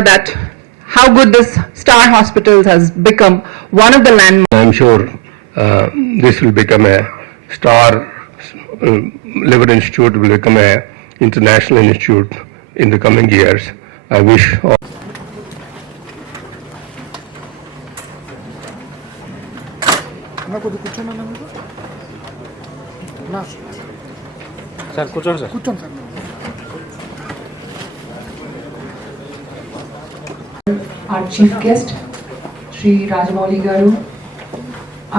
that how good this Star Hospitals has become one of the landmarks. I'm sure this will become a star liver institute, will become a international institute in the coming years. I wish all sir కూర్చోండి sir Our chief guest, Shri Rajamouli Garu,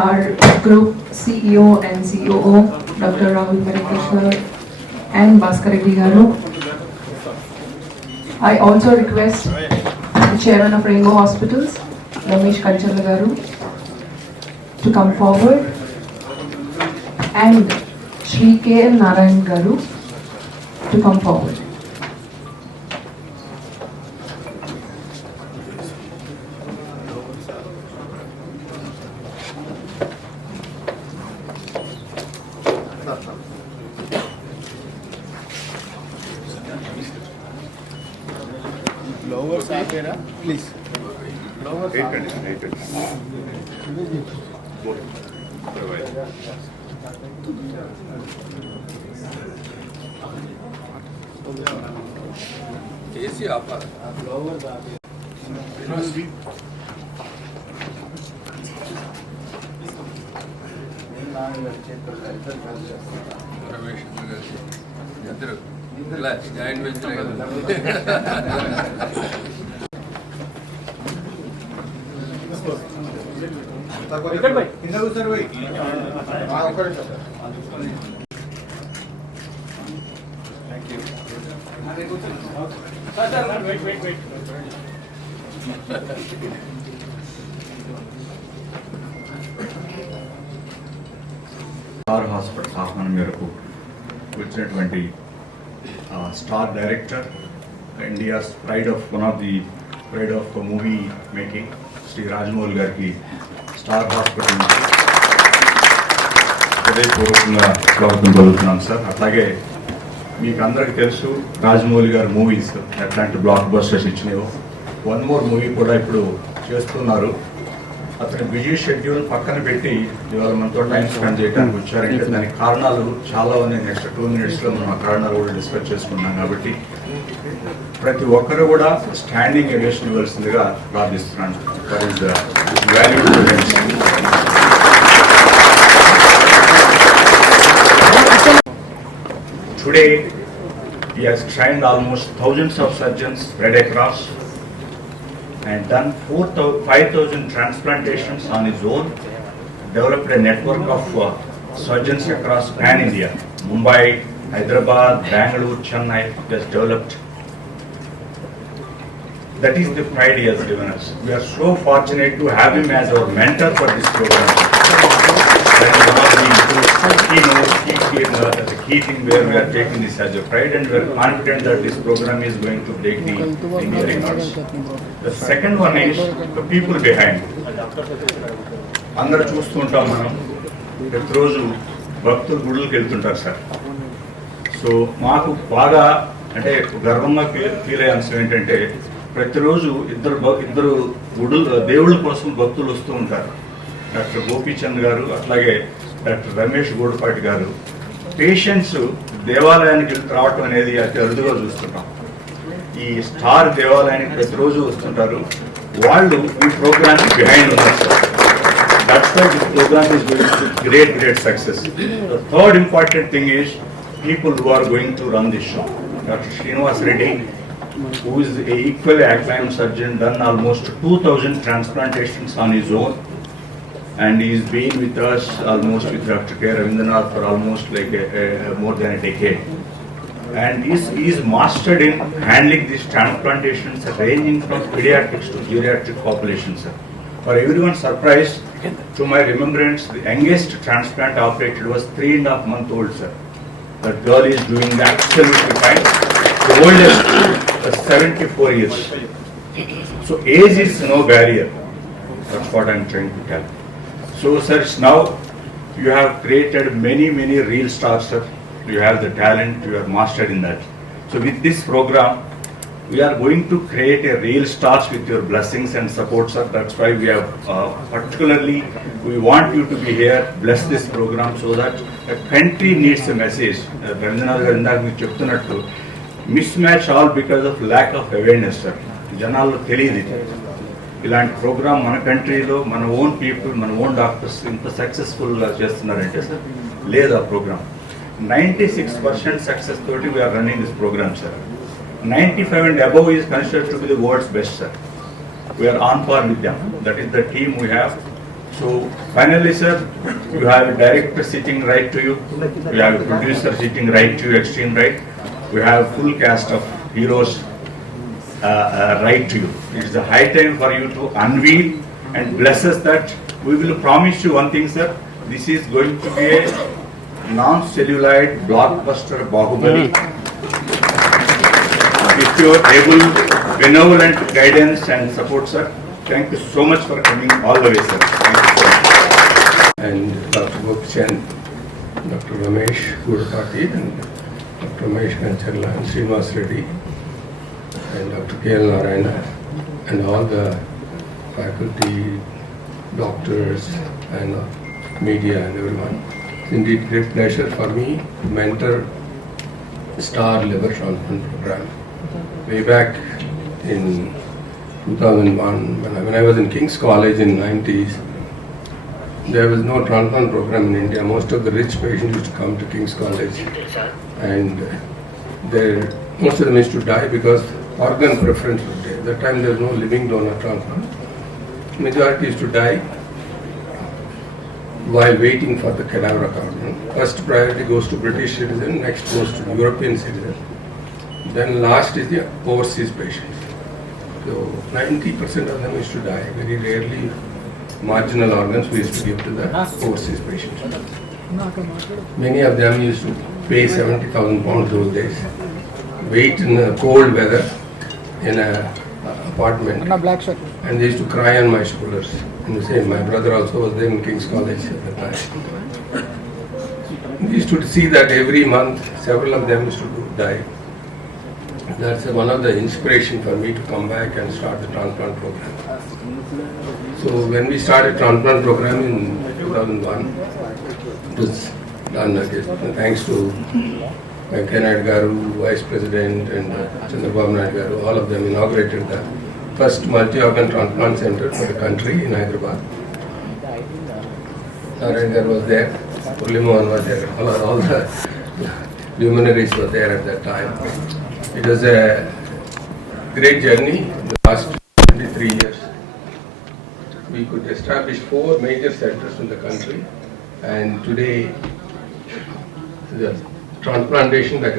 our group CEO and COO, Dr. Rahul Manikrishna and Bhaskar Reddy Garu. I also request the chairman of Rainbow Hospitals, Ramesh Kanchala Garu, to come forward, and Shri K.L. Narayan Garu to come forward. Flowers are there, please. Flowers are star hospital ఆహ్వానం మేరకు వచ్చినటువంటి star director, India's pride of pride of movie making Shri Rajamouli గారికి star hospital నుంచి హృదయపూర్వకంగా స్వాగతం పలుకుతున్నాం sir. అట్లాగే మీకు అందరికీ తెలుసు రాజమౌళి గారి మూవీస్ ఎట్లాంటి బ్లాక్ బస్టర్స్ ఇచ్చినాయో. వన్ మోర్ మూవీ కూడా ఇప్పుడు చేస్తున్నారు. అతని బిజీ షెడ్యూల్ పక్కన పెట్టి ఇవాళ మనతో టైం స్పెండ్ చేయడానికి వచ్చారంటే దానికి కారణాలు చాలా ఉన్నాయి. నెక్స్ట్ 2 minutesలో మనం ఆ కారణాలు కూడా డిస్కస్ చేసుకున్నాం. కాబట్టి ప్రతి ఒక్కరు కూడా స్టాండింగ్ ఎవేషన్ ఇవ్వాల్సిందిగా ప్రార్థిస్తున్నాను. Today, he has trained almost thousands of surgeons spread across and done 5,000 transplantations on his own, developed a network of surgeons across pan-India. Mumbai, Hyderabad, Bangalore, Chennai, he has developed. That is the pride he has given us. We are so fortunate to have him as our mentor for this program. That is one of the key thing where we are taking this as a pride, and we are confident that this program is going to break the India records. The second one is the people behind. అందరూ చూస్తుంటాం మనం, ప్రతిరోజు భక్తులు గుడులకు వెళ్తుంటారు sir. So మాకు బాగా అంటే గర్వంగా ఫీల్ అయ్యే అంశం ఏంటంటే ప్రతిరోజు ఇద్దరు దేవుళ్ళ కోసం భక్తులు వస్తూ ఉంటారు. డాక్టర్ గోపీచంద్ గారు, అట్లాగే డాక్టర్ రమేష్ గోడపాటి గారు. పేషెంట్స్ దేవాలయానికి రావటం అనేది అతి అరుదుగా చూస్తుంటాం. ఈ స్టార్ దేవాలయానికి ప్రతిరోజు వస్తుంటారు. వాళ్ళు ఈ ప్రోగ్రామ్ బిహైండ్ ఉన్నారు sir. That's why this program is going to great success. The third important thing is people who are going to run this show. Doctor Srinivas Reddy, who is a equally acclaimed surgeon, done almost 2,000 transplantations on his own, and he has been with us almost with Dr. K. Ravindranath for almost like more than a decade, and he is mastered in handling these transplantations ranging from pediatrics to geriatric populations. For everyone's surprise, to my remembrance, the youngest transplant operated was 3.5 months old, sir. That girl is doing absolutely fine. The oldest was 74 years. So age is no barrier. That's what I'm trying to tell. So sir, now you have created many real stars, sir. You have the talent, you are mastered in that. So with this program, We are going to create a real stars with your blessings and support, sir. That's why we have particularly, we want you to be here, bless this program so that the country needs a message. Mismatch all because of lack of awareness, sir. Janalo teliyadu. ఇలాంటి program మన కంట్రీలో మన own people మన own doctors ఇంత సక్సెస్ఫుల్గా చేస్తున్నారంటే sir లేదు ఆ ప్రోగ్రామ్ 96% సక్సెస్ తోటి we are running this program sir 95 and above is considered to be the world's best, sir. We are on par with them. That is the team we have. So finally, sir, you have a director sitting right to you. You have a producer sitting right to you, extreme right. We have full cast of heroes right to you. It's the high time for you to unveil and bless us that we will promise you one thing, sir. This is going to be a non-celluloid blockbuster Bahubali. With your able, benevolent guidance and support, sir. Thank you so much for coming all the way, sir. Thank you so much. And Dr. Gopchan, Dr. Ramesh Gurupati, and Dr. Ramesh Kancharla, and Srinivas Reddy, and Dr. K. L. Narayana, and all the faculty, doctors, and media, and everyone. It's indeed great pleasure for me to mentor Star Liver Transplant Program. Way back in 2001, when I was in King's College in 90s, there was no transplant program in India. Most of the rich patients used to come to King's College, and most of them used to die because organ preference was there. At that time there was no living donor transplant. Majority used to die while waiting for the cadaver organ. First priority goes to British citizen, next goes to European citizen. Then last is the overseas patients. So 90% of them used to die. Very rarely marginal organs we used to give to the overseas patients. Many of them used to pay 70,000 pounds those days, wait in cold weather in an apartment, and they used to cry on my shoulders. And the same, my brother also was there in King's College at the time. We used to see that every month several of them used to die. That's one of the inspiration for me to come back and start the transplant program. So when we started transplant program in 2001, it was done again. Thanks to Venkaiah Naidu Garu, Vice President, and Chandrababu Naidu Garu, all of them inaugurated the first multi-organ transplant center for the country in Hyderabad. Narayan Garu was there, Purlimavan was there, all the luminaries were there at that time. It was a great journey in the last 23 years. We could establish 4 major centers in the country, and today the transplantation has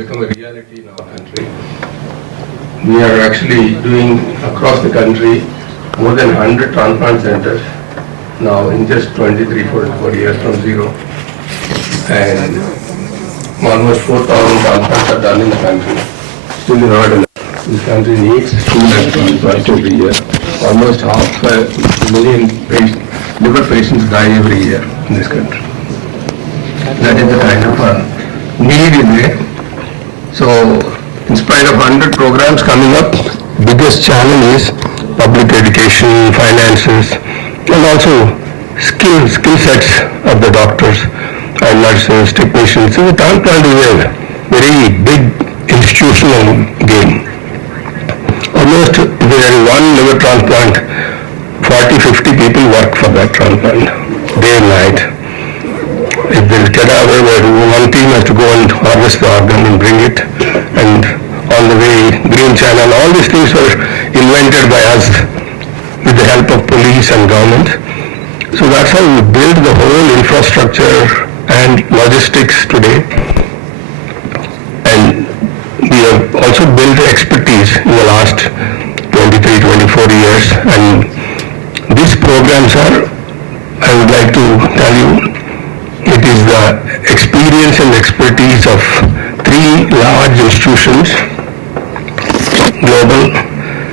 become a reality in our country. We are actually doing across the country more than 100 transplant centers now in just 23-24 years from zero, and almost 4,000 transplants are done in the country. Still not enough. This country needs 2 lakh transplants every year. Almost 500,000 liver patients die every year in this country. That is the kind of need in there. So, in spite of 100 programs coming up, biggest challenge is public education, finances, and also skill sets of the doctors and nurses, technicians. So the transplant is a very big institutional game. Almost if there is one liver transplant, 40-50 people work for that transplant, day and night. If there is cadaver, where one team has to go and harvest the organ and bring it, and on the way, green channel, all these things were invented by us with the help of police and government. So that's how we build the whole infrastructure and logistics today. And we have also built expertise in the last 23-24 years, and these programs are, I would like to tell you, it is the experience and expertise of 3 large institutions, Global,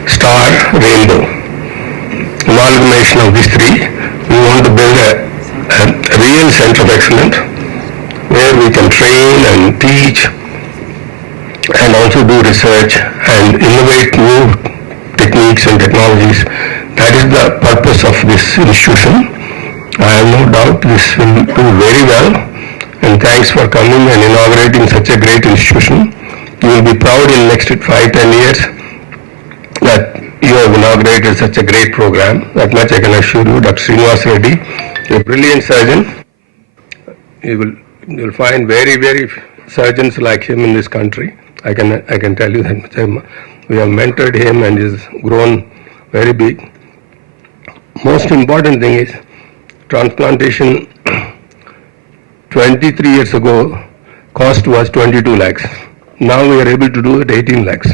Star, Rainbow. Amalgamation of these 3, we want to build a real center of excellence where we can train and teach and also do research and innovate new techniques and technologies. That is the purpose of this institution. I have no doubt this will do very well, and thanks for coming and inaugurating such a great institution. You will be proud in next 5-10 years that you have inaugurated such a great program. That much I can assure you. Dr. Srinivas Reddy, a brilliant surgeon. You will find very surgeons like him in this country. I can tell you that we have mentored him and he's grown very big. Most important thing is transplantation. 23 years ago, cost was 22 lakhs. Now we are able to do it 18 lakhs.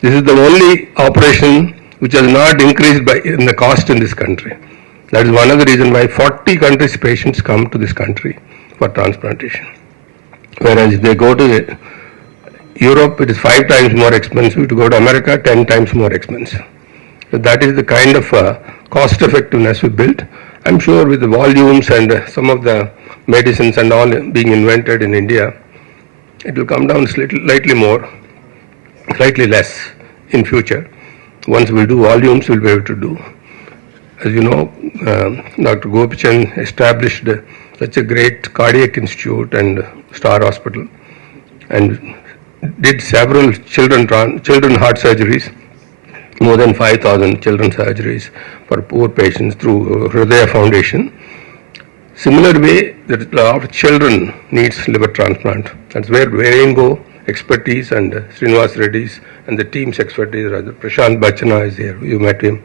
This is the only operation which has not increased in the cost in this country. That is one of the reasons why 40 countries' patients come to this country for transplantation. Whereas if they go to Europe, it is 5 times more expensive. To go to America, 10 times more expensive. So that is the kind of cost effectiveness we built. I'm sure with the volumes and some of the medicines and all being invented in India, it will come down slightly less in future. Once we do volumes, we'll be able to do. As you know, Dr. Gopichan established such a great cardiac institute and Star Hospital, and did several children heart surgeries, more than 5,000 children surgeries for poor patients through Hridaya Foundation. Similar way, that a lot of children needs liver transplant. That's where Rainbow expertise and Srinivas Reddy's and the team's expertise, Prashant Bachana is here, you met him.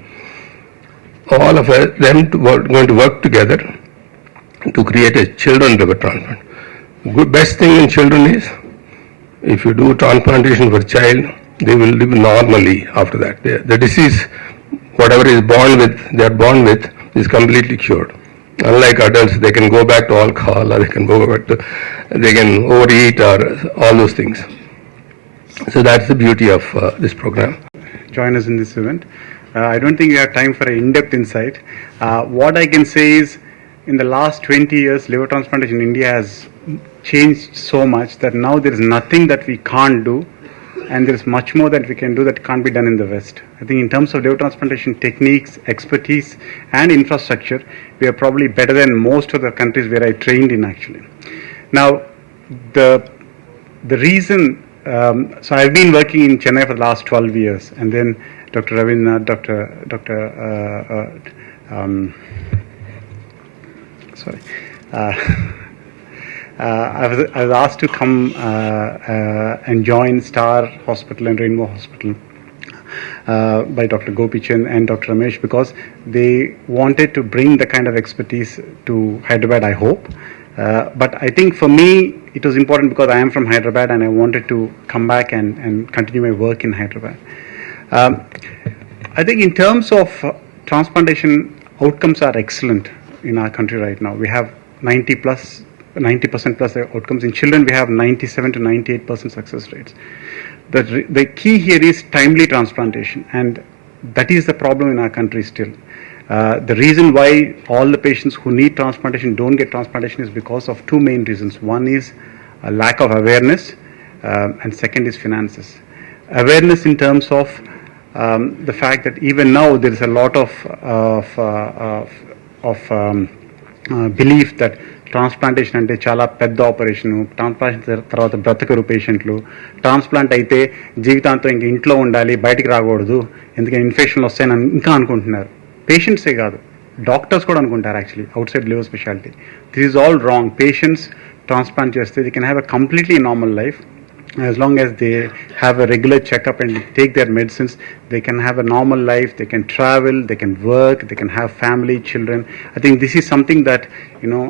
All of them going to work together to create a children liver transplant. Best thing in children is, if you do transplantation for a child, they will live normally after that. The disease, whatever is they are born with, is completely cured. Unlike adults, they can go back to alcohol, or they can overeat, or all those things. So that's the beauty of this program. Join us in this event. I don't think we have time for an in-depth insight. What I can say is, in the last 20 years, liver transplantation in India has changed so much that now there is nothing that we can't do, and there is much more that we can do that can't be done in the West. I think in terms of liver transplantation techniques, expertise, and infrastructure, we are probably better than most of the countries where I trained in actually. Now, the reason, so I've been working in Chennai for the last 12 years, and then Dr. Ravindra, I was asked to come and join Star Hospital and Rainbow Hospital by Dr. Gopichan and Dr. Ramesh, because they wanted to bring the kind of expertise to Hyderabad, I hope. But I think for me, it was important because I am from Hyderabad and I wanted to come back and continue my work in Hyderabad. I think in terms of transplantation, outcomes are excellent in our country right now. We have 90% plus outcomes. In children, we have 97 to 98% success rates. The key here is timely transplantation, and that is the problem in our country still. The reason why all the patients who need transplantation don't get transplantation is because of two main reasons. One is a lack of awareness, and second is finances. Awareness in terms of the fact that even now there is a lot of belief that transplantation అంటే చాలా పెద్ద operation, transplantation తర్వాత బ్రతకరు పేషెంట్లు, transplant అయితే జీవితాంతం ఇంక ఇంట్లో ఉండాలి, బయటికి రాకూడదు, ఎందుకంటే ఇన్ఫెక్షన్లు వస్తాయని ఇంకా అనుకుంటున్నారు. పేషెంట్సే కాదు, డాక్టర్స్ కూడా అనుకుంటారు actually outside liver speciality. This is all wrong. Patients transplant చేస్తే they can have a completely normal life. As long as they have a regular checkup and take their medicines, they can have a normal life, they can travel, they can work, they can have family, children. I think this is something that, you know,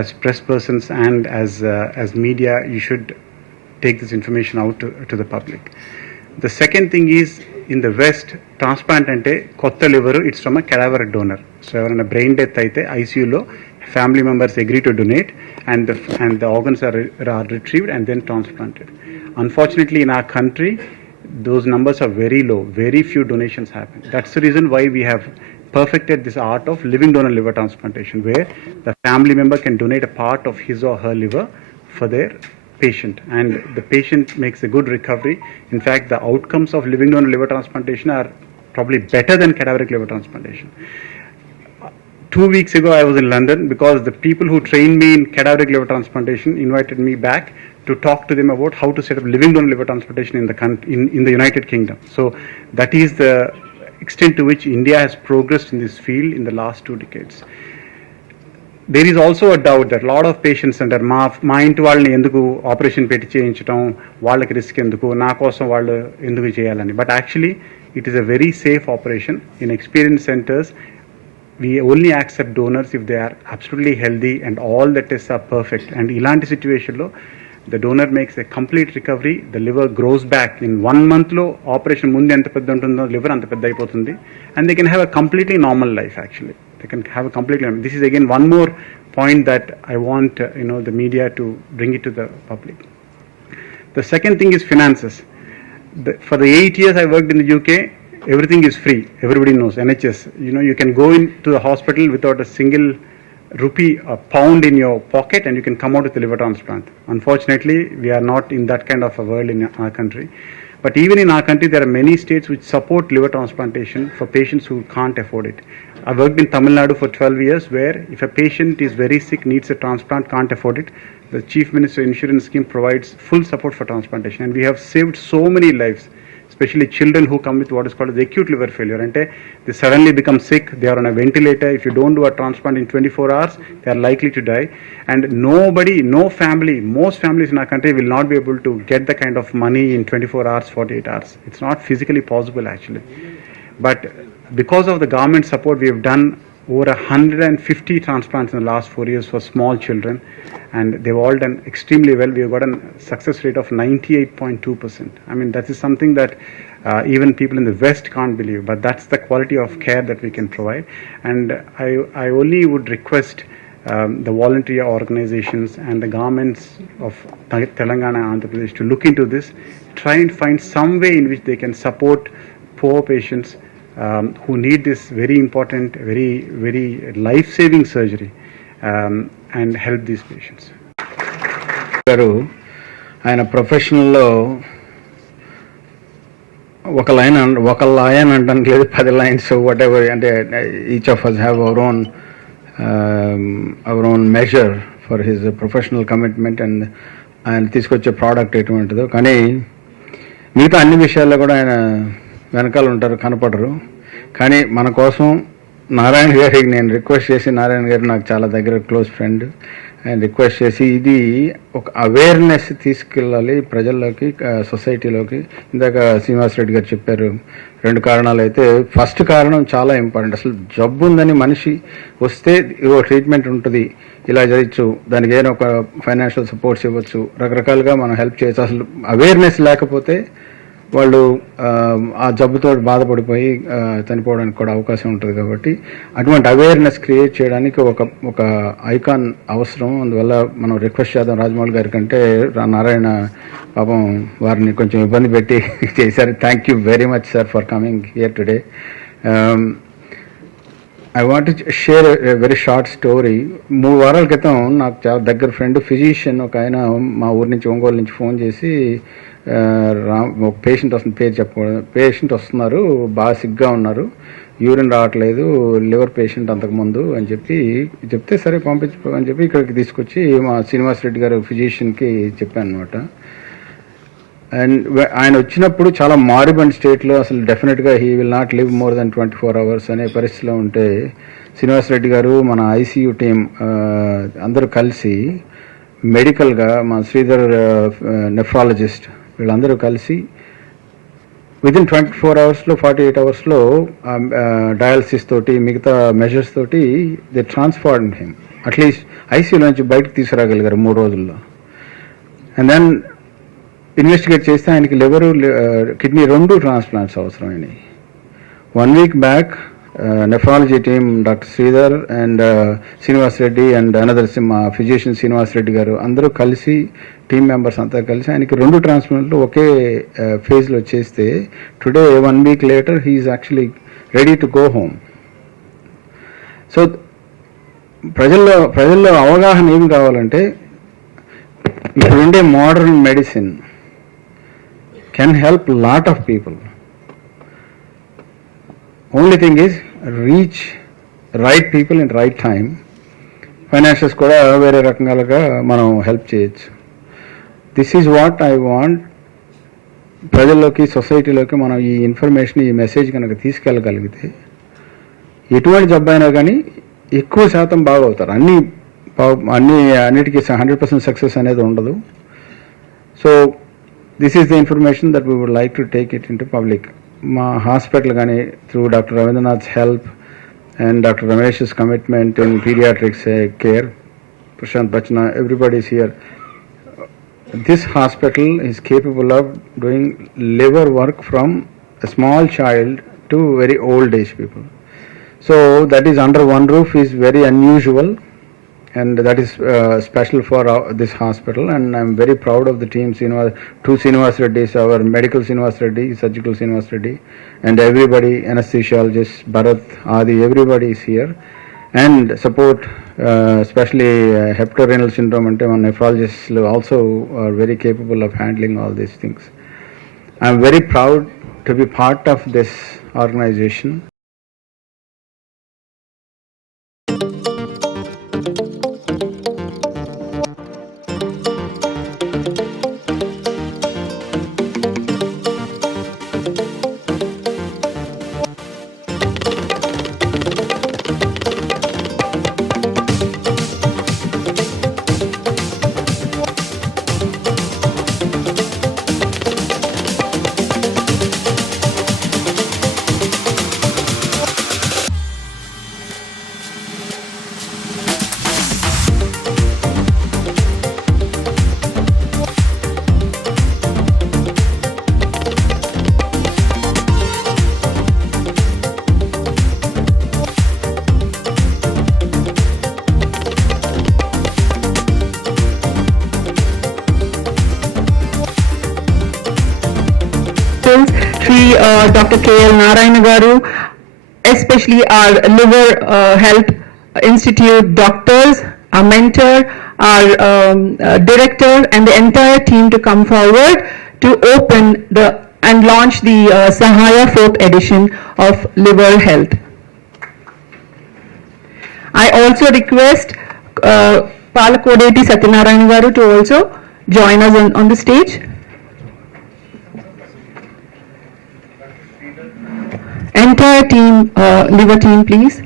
as press persons and as media, you should take this information out to the public. The second thing is, in the West, transplant ante kotta liver, it's from a cadaver donor. So evarana brain death aithe ICU lo family members agree to donate, and the organs are retrieved and then transplanted. Unfortunately, in our country, those numbers are very low. Very few donations happen. That's the reason why we have perfected this art of living donor liver transplantation, where the family member can donate a part of his or her liver for their patient, and the patient makes a good recovery. In fact, the outcomes of living donor liver transplantation are probably better than cadaveric liver transplantation. 2 weeks ago, I was in London because the people who trained me in cadaveric liver transplantation invited me back to talk to them about how to set up living donor liver transplantation in the United Kingdom. So that is the extent to which India has progressed in this field in the last 2 decades. There is also a doubt that a lot of patients అంటారు మా ఇంటి వాళ్ళని ఎందుకు operation పెట్టి చేయించడం, వాళ్ళకి risk ఎందుకు, నా కోసం వాళ్ళు ఎందుకు చేయాలని. But actually it is a very safe operation. In experience centres we only accept donors if they are absolutely healthy and all the tests are perfect. And ilanti situation lo the donor makes a complete recovery, the liver grows back in 1 month lo operation mundu enta pedda untundo liver anta pedda ayipotundi, and they can have a completely normal life. Actually they can have a completely, this is again one more point that I want the media to bring it to the public. The second thing is finances. For the 8 years I worked in the UK, everything is free. Everybody knows NHS. You can go into the hospital without a single rupee, a pound in your pocket, and you can come out with a liver transplant. Unfortunately, we are not in that kind of a world in our country. But even in our country, there are many states which support liver transplantation for patients who can't afford it. I worked in Tamil Nadu for 12 years, where if a patient is very sick, needs a transplant, can't afford it, the Chief Minister Insurance Scheme provides full support for transplantation, and we have saved so many lives, especially children who come with what is called the acute liver failure. And they suddenly become sick, they are on a ventilator. If you don't do a transplant in 24 hours, they are likely to die. And no family, most families in our country will not be able to get the kind of money in 24 hours, 48 hours. It's not physically possible actually. But because of the government support, we have done over 150 transplants in the last 4 years for small children, and they've all done extremely well. We have got a success rate of 98.2%. I mean, that is something that even people in the West can't believe, but that's the quality of care that we can provide. And I only would request the voluntary organizations and the governments of Telangana and Andhra Pradesh to look into this, try and find some way in which they can support poor patients who need this very important, very, very life-saving surgery, and help these patients. గారు ఆయన ప్రొఫెషనల్లో ఒక line అంటానికి లేదు, 10 lines whatever, అంటే each of us have our own measure for his professional commitment and ఆయన తీసుకొచ్చే product ఎటువంటిదో. కానీ మిగతా అన్ని విషయాల్లో కూడా ఆయన వెనకాల ఉంటారు, కనపడరు. కానీ మన కోసం నారాయణ గారికి నేను రిక్వెస్ట్ చేసి, నారాయణ గారు నాకు చాలా దగ్గర క్లోజ్ ఫ్రెండ్, ఆయన రిక్వెస్ట్ చేసి ఇది ఒక అవేర్నెస్ తీసుకెళ్ళాలి ప్రజల్లోకి, సొసైటీలోకి. ఇందాక శ్రీనివాసరెడ్డి గారు చెప్పారు 2 కారణాలు. అయితే ఫస్ట్ కారణం చాలా ఇంపార్టెంట్. అసలు జబ్బు ఉందని మనిషి వస్తే ట్రీట్మెంట్ ఉంటుంది, ఇలా చేయొచ్చు, దానికి ఏదైనా ఒక ఫైనాన్షియల్ సపోర్ట్స్ ఇవ్వచ్చు, రకరకాలుగా మనం హెల్ప్ చేయొచ్చు. అసలు అవేర్నెస్ లేకపోతే వాళ్ళు ఆ జబ్బుతో బాధపడిపోయి చనిపోవడానికి కూడా అవకాశం ఉంటుంది. కాబట్టి అటువంటి అవేర్నెస్ క్రియేట్ చేయడానికి ఒక ఐకాన్ అవసరం. అందువల్ల మనం రిక్వెస్ట్ చేద్దాం రాజమౌళి గారి కంటే. నారాయణ పాపం వారిని కొంచెం ఇబ్బంది పెట్టి చేశారు. Thank you very much sir for coming here today. I want to share a very short story. 3 వారాల క్రితం నాకు చాలా దగ్గర ఫ్రెండ్ ఫిజిషియన్ ఒక ఆయన మా ఊరి నుంచి, ఒంగోలు నుంచి ఫోన్ చేసి, ఒక పేషెంట్ వస్తుంది, పేరు చెప్పకూడదు, పేషెంట్ వస్తున్నారు, బాగా సిగ్గా ఉన్నారు, యూరిన్ రావట్లేదు, లివర్ పేషెంట్ అంతకుముందు అని చెప్తే సరే పంపించు అని చెప్పి ఇక్కడికి తీసుకొచ్చి మా శ్రీనివాసరెడ్డి గారు ఫిజిషియన్కి చెప్పాను అనమాట. అండ్ ఆయన వచ్చినప్పుడు చాలా మారిబండ్ స్టేట్లో, అసలు డెఫినెట్గా he will not live more than 24 hours అనే పరిస్థితిలో ఉంటే శ్రీనివాసరెడ్డి గారు, మన ఐసీయూ టీం అందరూ కలిసి మెడికల్గా, మా శ్రీధర్ నెఫ్రాలజిస్ట్, వీళ్ళందరూ కలిసి విదిన్ 24 hours, 48 hours డయాలసిస్ తోటి మిగతా మెజర్స్ తోటి they transformed him. At least ICU నుంచి బయటకు తీసుకురాగలిగారు 3 రోజుల్లో. అండ్ దెన్ ఇన్వెస్టిగేట్ చేస్తే ఆయనకి లివరు, కిడ్నీ 2 ట్రాన్స్ప్లాంట్స్ అవసరమైనవి. 1 week back nephrology team, Dr. Sridhar and Srinivas Reddy and another physician Srinivas Reddy garu andaru kalisi, team members anta kalisi ayaniki 2 transplant oke phase lo cheste today 1 week later he is actually ready to go home. So ప్రజల్లో అవగాహన ఏం కావాలంటే, ఇప్పుడుండే modern medicine can help lot of people. Only thing is reach right people in right time. Financials కూడా వేరే రకాలుగా మనం help చేయొచ్చు. This is what I want. ప్రజల్లోకి, సొసైటీలోకి మనం ఈ ఇన్ఫర్మేషన్, ఈ మెసేజ్ కనుక తీసుకెళ్ళగలిగితే ఎటువంటి జబ్బు అయినా కానీ ఎక్కువ శాతం బాగవుతారు. అన్నిటికీ 100% సక్సెస్ అనేది ఉండదు. So this is the information that we would like to take it in to public. మా హాస్పిటల్ కానీ through doctor Ravindranath's help and Dr. Ramesh's commitment in pediatrics care, Prashant Bachna, everybody is here. This hospital is capable of doing liver work from a small child to very old age people. So that is under one roof is very unusual, and that is special for this hospital, and I'm very proud of the team. Two Srinivas Reddys, our medical Srinivas Reddy, surgical Srinivas Reddy, and everybody, anesthesiologists, Bharat, Adi, everybody is here, and support especially hepatorenal syndrome and nephrologists also are very capable of handling all these things. I'm very proud to be part of this organization. Dr. K.L. Narayana Garu, especially our Liver Health Institute doctors, our mentor, our director, and the entire team to come forward to open and launch the Sahaya 4th edition of Liver Health. I also request Palakodeti Satyanarayana Garu to also join us on the stage. Entire team, liver team, please.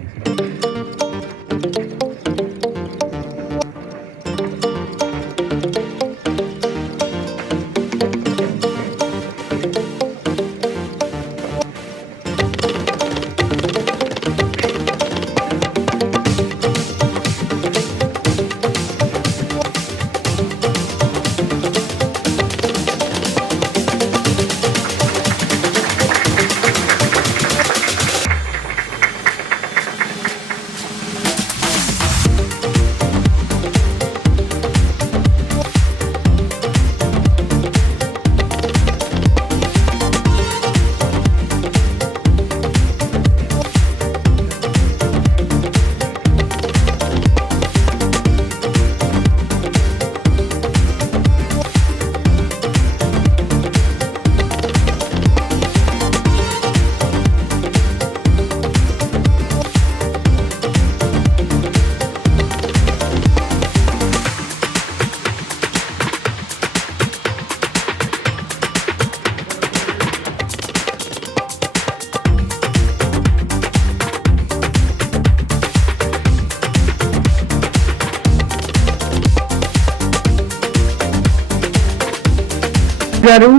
Garu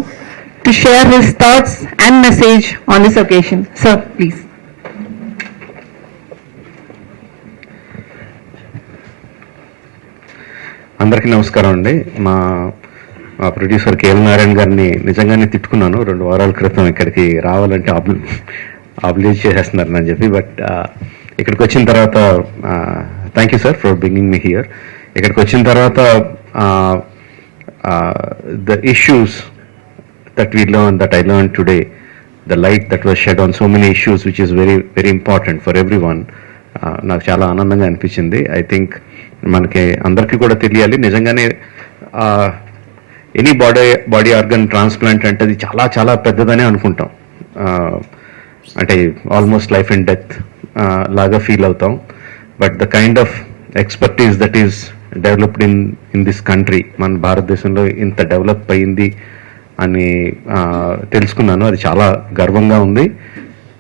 to share his thoughts and message on this occasion. Sir, please. అందరికీ నమస్కారం అండి. మా producer KL Narayana గారిని నిజంగానే తిట్టుకున్నాను 2 వారాల క్రితం. ఇక్కడికి రావాలంటే ఆబ్లిజ్ చేసేస్తున్నారని చెప్పి. బట్ ఇక్కడికి వచ్చిన తర్వాత thank you sir for bringing me here. ఇక్కడికి వచ్చిన తర్వాత the issues that we learned, that I learned today, the light that was shed on so many issues which is very very important for everyone, నాకు చాలా ఆనందంగా అనిపించింది. I think మనకి అందరికీ కూడా తెలియాలి, నిజంగానే ఎనీ బాడీ ఆర్గన్ ట్రాన్స్ప్లాంట్ అంటే అది చాలా చాలా పెద్దదనే అనుకుంటాం. అంటే ఆల్మోస్ట్ లైఫ్ అండ్ డెత్ లాగా ఫీల్ అవుతాం. But the kind of expertise that is developed in this country, మన భారతదేశంలో ఇంత డెవలప్ అయింది అని తెలుసుకున్నాను. అది చాలా గర్వంగా ఉంది.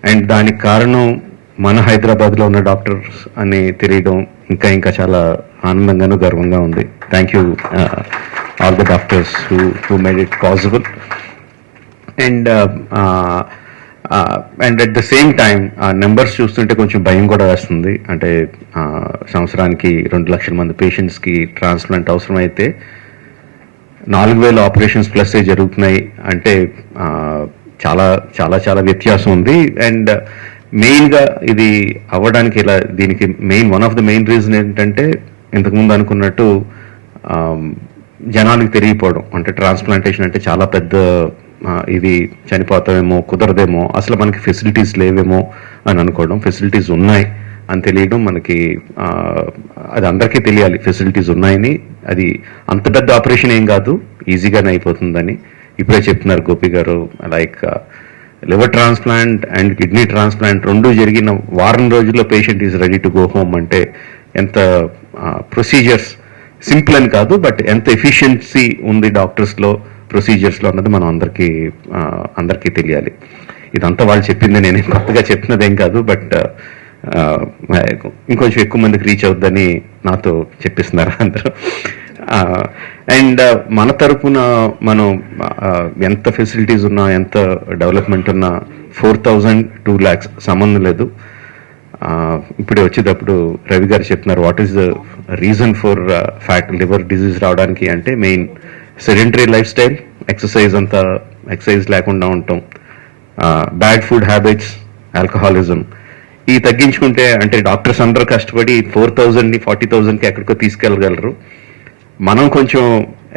అండ్ దానికి కారణం మన హైదరాబాద్లో ఉన్న డాక్టర్స్ అని తెలియడం ఇంకా ఇంకా చాలా ఆనందంగాను గర్వంగా ఉంది. Thank you all the doctors who made it possible. And at the same time ఆ నెంబర్స్ చూస్తుంటే కొంచెం భయం కూడా వేస్తుంది. అంటే సంవత్సరానికి 2 లక్షల మంది పేషెంట్స్కి ట్రాన్స్ప్లాంట్ అవసరం అయితే 4,000 ఆపరేషన్స్ ప్లస్ జరుగుతున్నాయి అంటే చాలా చాలా చాలా వ్యత్యాసం ఉంది. అండ్ మెయిన్గా ఇది అవ్వడానికి ఇలా దీనికి one of the main reason ఏంటంటే ఇంతకుముందు అనుకున్నట్టు జనానికి తెలియపోవడం. అంటే ట్రాన్స్ప్లాంటేషన్ అంటే చాలా పెద్ద ఇది చనిపోతామేమో, కుదరదేమో, అసలు మనకి ఫెసిలిటీస్ లేవేమో అని అనుకోవడం. ఫెసిలిటీస్ ఉన్నాయి అని తెలియడం మనకి, అది అందరికీ తెలియాలి ఫెసిలిటీస్ ఉన్నాయని. అది అంత పెద్ద ఆపరేషన్ ఏం కాదు, ఈజీగానే అయిపోతుందని ఇప్పుడే చెప్తున్నారు గోపి గారు. Like liver transplant and kidney transplant 2 జరిగిన వారం రోజుల్లో patient is ready to go home. అంటే ఎంత ప్రొసీజర్స్ సింపుల్ అని కాదు, బట్ ఎంత ఎఫిషియన్సీ ఉంది డాక్టర్స్లో, ప్రొసీజర్స్లో అన్నది మనం అందరికీ తెలియాలి. ఇదంతా వాళ్ళు చెప్పింది, నేను కొత్తగా చెప్పినదేం కాదు. బట్ ఇంకొంచెం ఎక్కువ మందికి రీచ్ అవుద్దని నాతో చెప్పిస్తున్నారు అందరూ. అండ్ మన తరపున మనం ఎంత ఫెసిలిటీస్ ఉన్నా, ఎంత డెవలప్మెంట్ ఉన్నా 4,000 2 lakhs సంబంధం లేదు. ఇప్పుడే వచ్చేటప్పుడు రవి గారు చెప్తున్నారు what is the reason for liver disease రావడానికి అంటే main sedentary life style, exercise లేకుండా ఉండటం, బ్యాడ్ ఫుడ్ హ్యాబిట్స్, ఆల్కహాలిజం. ఈ తగ్గించుకుంటే అంటే డాక్టర్స్ అందరూ కష్టపడి 4,000ని 40,000కి ఎక్కడికో తీసుకెళ్ళగలరు. మనం కొంచెం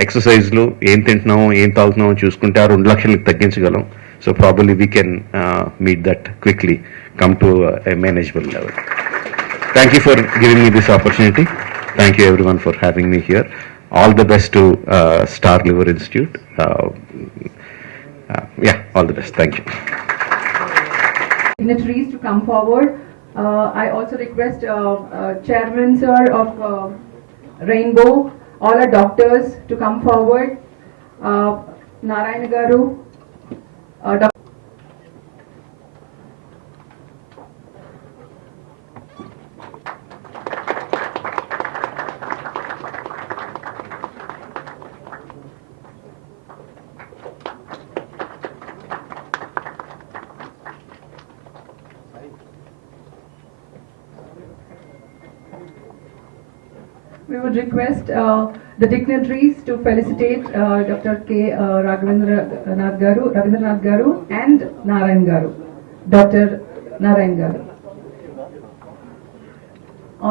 ఎక్సర్సైజ్లు, ఏం తింటున్నామో ఏం తాగుతున్నామో చూసుకుంటే ఆ 2 లక్షలకి తగ్గించగలం. So probably we can meet that quickly, come to a manageable level. Thank you for giving me this opportunity. Thank you everyone for having me here. All the best to Star Liver Institute. Yeah, all the best. Thank you. Dignitaries to come forward. I also request Chairman Sir of Rainbow, all our doctors to come forward. Narayana Garu, we would request the dignitaries to felicitate Dr. K. Ravindranath Garu and Narayan Garu. Dr. Narayan Garu.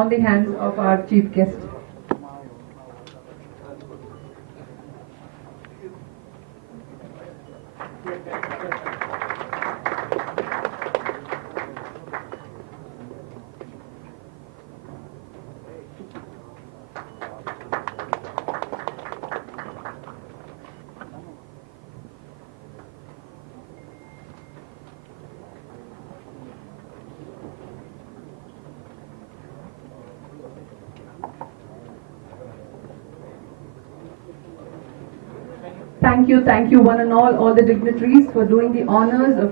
On the hands of our chief guest. Thank you one and all the dignitaries for doing the honors of